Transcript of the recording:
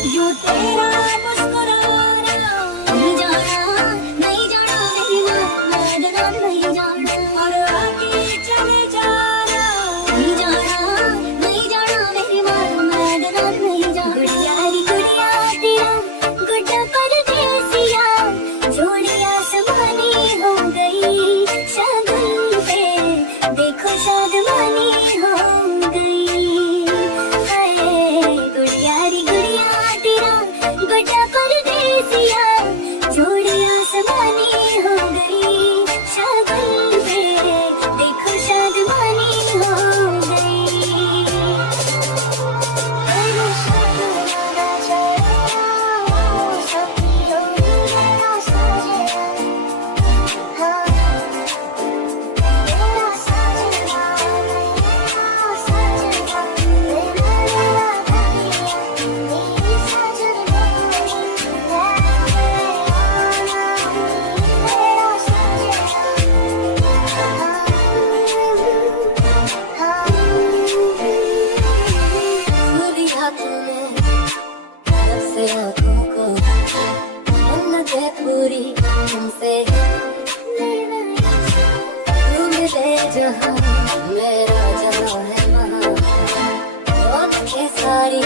यूं तेरा मुस्कुराना, नहीं जाना नहीं जाना मेरी मैदान नहीं जाना, और आगे चले जाना, नहीं जाना नहीं जाना मेरी मैदान नहीं जाना। गुड़िया री गुड़िया तेरा गुड्डा परदेसिया, जोड़िया समानी हो गई शगुन पे, देखो शादमानी हो गई। हाय गुड़िया री गुड़िया तेरा गुड्डा परदेसिया, जोड़िया समानी हो गई शगुन पे, देखो शादमानी हो गई। पूरी तुमसे तू मिले जहाँ, मेरा जहाँ है वहाँ, और सारी